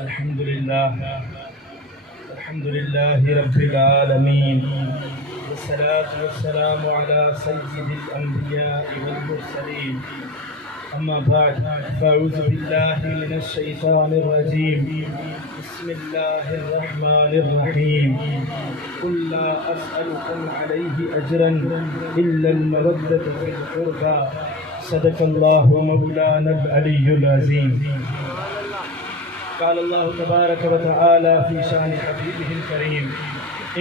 अल्हम्दुलिल्लाह रब्बिल आलमीन वस्सलातु वस्सलामु अला सय्यिदिल अंबिया'i वल मुरसलीन अम्मा बाद फ़अऊज़ु बिल्लाहि मिनश शैतानिर रजीम बिस्मिल्लाहिर रहमानिर रहीम कुल ला अस्अलुकुम अलैहि अजरन इल्लल मवद्दत फिल क़ुरबा सदक़ल्लाहु मौलानल अलियुल अज़ीम। क़ाल अल्लाहु तबारक व तआला फ़ी शानि हबीबिहिल करीम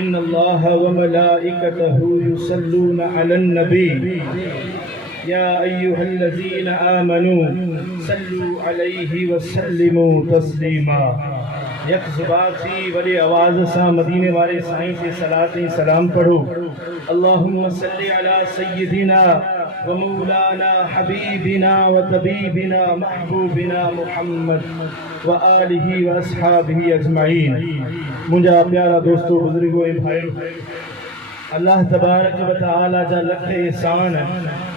इन्नल्लाह व मलाइकतहु युसल्लूना अलन नबी या अय्युहल्लज़ीना आमनू सल्लू अलैहि व सल्लिमू तस्लीमा। यक ज़ुबान थी वली आवाज़ सा मदीने वाले साईं से सलात सलाम पढ़ो। अल्लाहुम्मा सल्लि अला सय्यिदिना व मौलाना हबीबिना व तबीबिना महबूबिना मुहम्मद व आलिहि व अस्हाबिहि अजमईन। मुंहिंजा प्यारा दोस्तों, बुजुर्गो ऐं भाइयों, अल्लाह तबारक व तआला जा लख एहसान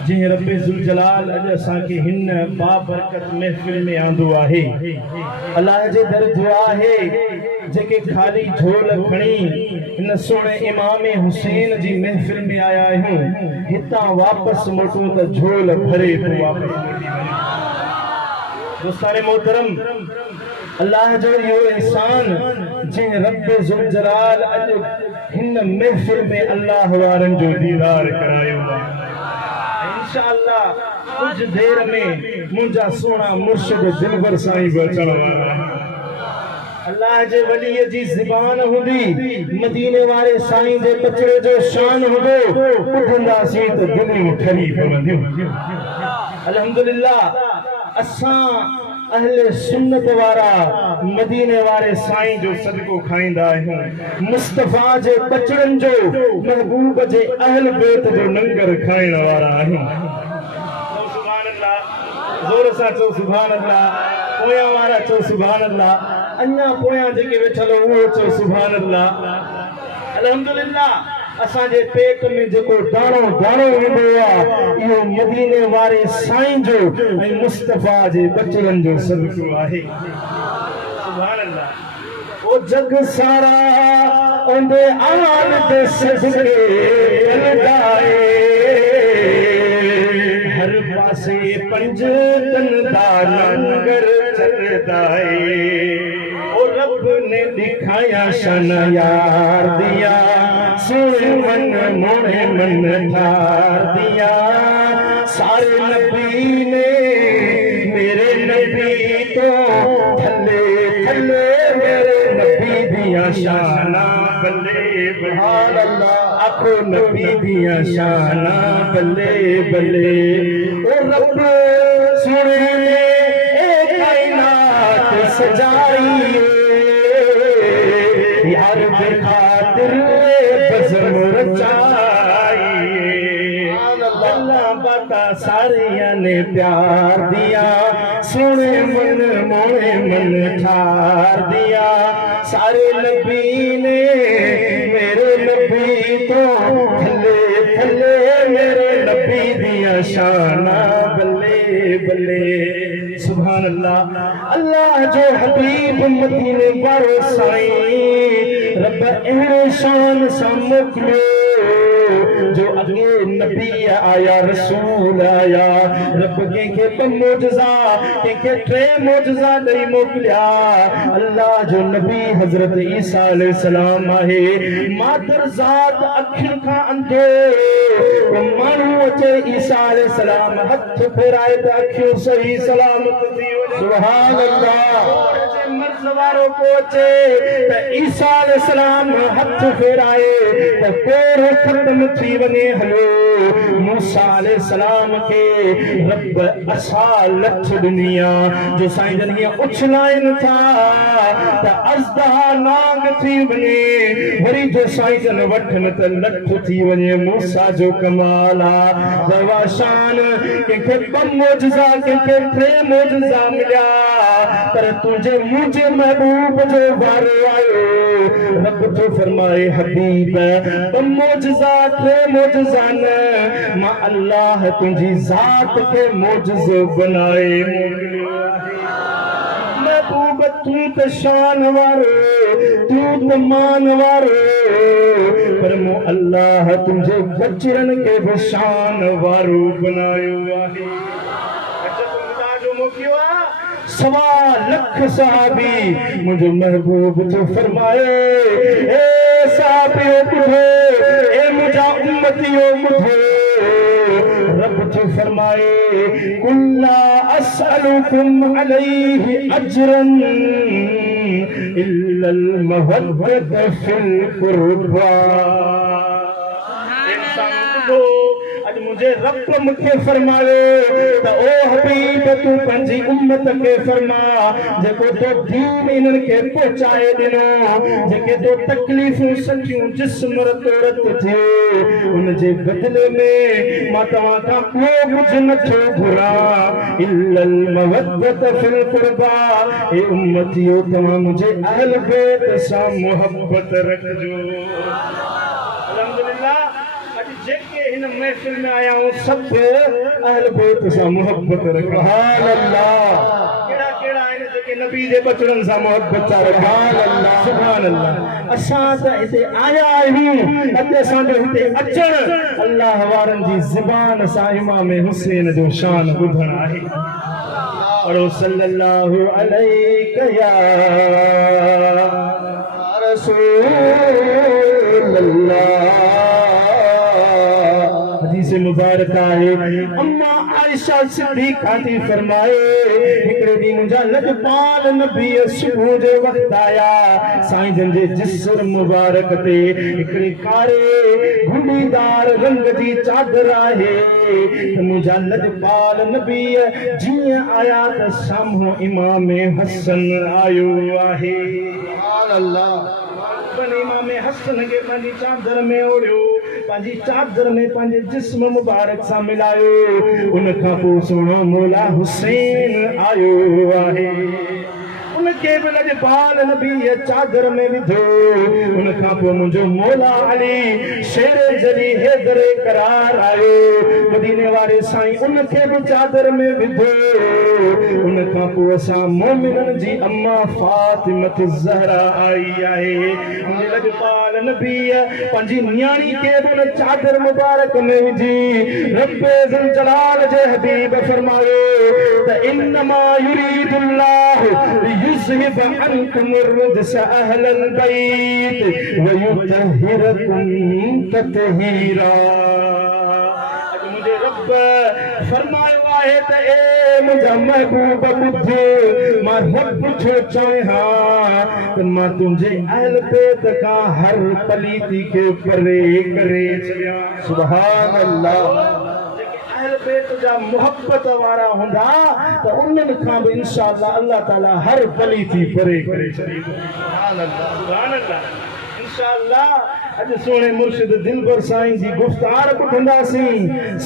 जंहिं रब्बे ज़ुल जलाल अॼु असांखे हिन बाबरकत महफ़िल में आंदो आहे। अल्लाह जे दर दुआ आहे जेके खाली झोल खणी हिन सोणे इमाम हुसैन जी महफ़िल में आया आहियूं, हितां वापसि मोटूं त झोल भरे पोइ वापसि मोटी वञे। दोस्ताने मोहतरम, अल्लाह जो इहो एहसान जंहिं रब्बे ज़ुल जलाल अॼु हिन महफ़िल में अल्लाह वारनि जो दीदार करायो आहे। इंशाअल्लाह कुछ देर में मुंहिंजा सोना मुर्शिद दिलबर साईं बि अचण वारा आहिनि। अल्लाह जे वलीअ जी ज़बान हूंदी, मदीने वारे साईं जे बचड़े जो शान हूंदो, ॿुधंदासीं त दिलियूं ठरी पवंदियूं। अल्हम्दुलिल्लाह असां अहले सुन्नत वारा मदीने वारे साईं जो सदको खाईंदा आहियूं। मुस्तफ़ा जे बचड़नि जो, महबूब जे अहल बैत जो लंगर खाइण वारा आहियूं। सुभान अल्लाह, ज़ोर सां चओ सुभान अल्लाह। पोयां वारा चओ सुभान अल्लाह, अञा पोयां जेके वेठल उहो चओ सुभान अल्लाह। अल्हम्दुलिल्लाह असांजे पेट में जेको दाणो दाणो हूंदो आहे इहो मदीने वारे साईं जो ऐं मुस्तफ़ा जे बचड़नि जो सदको आहे। सुभान अल्लाह। ओ जग सारा ओंदे आल दे सदके लॻाए, हर पासे पंज तन दा लंगर चलदा है। ओ रब ने दिखाया शन यार दिया, सोने मन मोड़े मन ठार दिया। सारे नबी ने मेरे नबी तो थले थले मेरे नबी दिया शाना बल्ले सुभान अल्लाह। आखो नबी दिया शाना बल्ले बल्ले। ओ रब सोने ने कायनात सजाई, यार के खातिर बज़म रचाई। अल्लाह बाता सारिया ने प्यार दिया, सोने मन मोड़े मन ठार दिया। सारे नबी ने मेरे नबी तो थले थले मेरे नबी दिया शाना बल्ले बल्ले। सुभान अल्लाह। अल्लाह जो हबीब मदीने वारो साईं रब अहिड़े शान सां मोकिलियो जो अगे नबी आया, रसूल आया। रब कंहिंखे ॿ मोजज़ा, कंहिंखे टे मोजज़ा ॾेई मोकिलिया। अल्लाह जो नबी हज़रत ईसा अलैहिस्सलाम आहे। मादर ज़ात अखियुनि खां अंधो माण्हू अचे, ईसा अलैहिस्सलाम हथ फेराए त अखियूं सही सलामत थी वञे। सुभान अल्लाह। मर्ज़ वारो को अचे त ईसा अलैहिस्सलाम हथ फेराए त कोड़ ख़त्म थी वञे। हलो मूसा अलैहिस्सलाम खे रब असा लठ ॾिनी आहे जो साईं जन हीअं उछलाइनि था त अज़दा नांग थी वञे। वरी जो साईं जन वठनि त लठ थी वञे। मूसा जो कमाल आहे, दवा शान। कंहिंखे ॿ मोजज़ा, कंहिंखे टे मोजज़ा मिलिया। पर तुझे मुझे महबूब जो वारो आयो रब तो फरमाए हबीब तुम मोजज़ात रे मोजज़ान मां अल्लाह तुझी जात के मोजज़ो बनाए महबूब तू तो शान वारो तू तो मान वारो पर मो अल्लाह तुझे बचरन के भी शान वारो बनायो आहे अच्छा तुम बता जो मोकियो सवा लख सहाबी मुझे महबूब तो फरमाए ए साहबियो तुझे ए मुझा उम्मतियो मुझे रब तो फरमाए कुल्ला अस्अलुकुम अलैहि अजरन इल्लल मवद्दत फिल कुर्बा आज मुझे रब मुखे फरमायो त ओ हबीब तू पंजी उम्मत के फरमा जेको तो दीन इनन के पहुंचाए दिनो जेके तो तकलीफूं सचियूं जिस्म रतोरत थे उन जे बदले में मां तवां का को कुछ नथो घुरा इल्लल मवद्दत फिल कुर्बा ए उम्मतियो तवां मुझे अहल बैत सां मोहब्बत रखजो अल्हम्दुलिल्लाह जेके इन महफिल में आया हूं सब अहल बैत से मोहब्बत रख सुभान अल्लाह केड़ा केड़ा आने जेके नबी दे बचड़न से मोहब्बत रख सुभान अल्लाह सुभान अल्लाह असा त इते आया हूं अते सा जो इते अचण अल्लाह वारन जी ज़ुबान सा इमाम हुसैन जो शान बुधण आहे और सल्लल्लाहु अलैहि या रसूल अल्लाह हदीस मुबारक है अम्मा आयशा सिद्दीक़ा थी फरमाए हिकड़े दी मुंजा लजपाल नबी सुबह जे वक्त आया साईं जन जे जिस्म मुबारक ते हिकड़े कारे गुंडीदार रंग दी चादर आहे मुंजा लजपाल नबी जीअं आया त साम्हूं इमाम हसन आयो आहे सुभान अल्लाह इमाम हसन के पंहिंजी चादर में ओढ़ियो पंहिंजी चादर में पंहिंजे जिस्म मुबारक सां मिलायो उन खां पोइ सुहिणो मौला हुसैन आयो आहे उनके भी लजपाल नबी चादर में विधो उन खां पोइ मुंहिंजो मौला अली शेर जरी हैदर करार आयो मदीने वारे साईं उनके भी चादर में विधो उन खां पोइ असां मोमिनन जी अम्मा फातिमत ज़हरा आई आहे मुंहिंजे लजपाल नबी पंहिंजी न्याणी के भी उन चादर मुबारक में विझी रब्बे ज़ुल जलाल जे हबीब फरमायो त इन्नमा युरीदुल्लाहु युज़हिब अन्कुम अर्रिज्स अहलल बैत व युतहिरकुम ततहीरा मुझे रब फरमायो आहे त ए मुंहिंजा महबूब ॿुध मां रब छो चाहियां त मां तुंहिंजे अहल बैत खां हर पलीती के परे करे छॾियां सुभान अल्लाह बैत जा मोहब्बत वारा हुंदा तो उन्हनि खां भी इंशाअल्लाह अल्लाह ताला हर पलीती परे करे छॾींदो सुभान अल्लाह इंशाअल्लाह अज सोने मुर्शिद दिलबर साईं जी गुफ्तार ॿुधंदासीं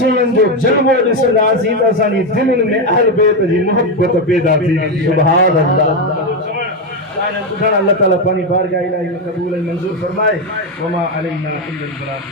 सुनन जो जलवो ॾिसंदासीं त असांजी दिलनि में अहल बैत जी मोहब्बत पैदा थी सुभान अल्लाह अल्लाह ताला पानी बारगाह इलाही में कबूल मंजूर फरमाए वमा अलैना इल्लल बलाग।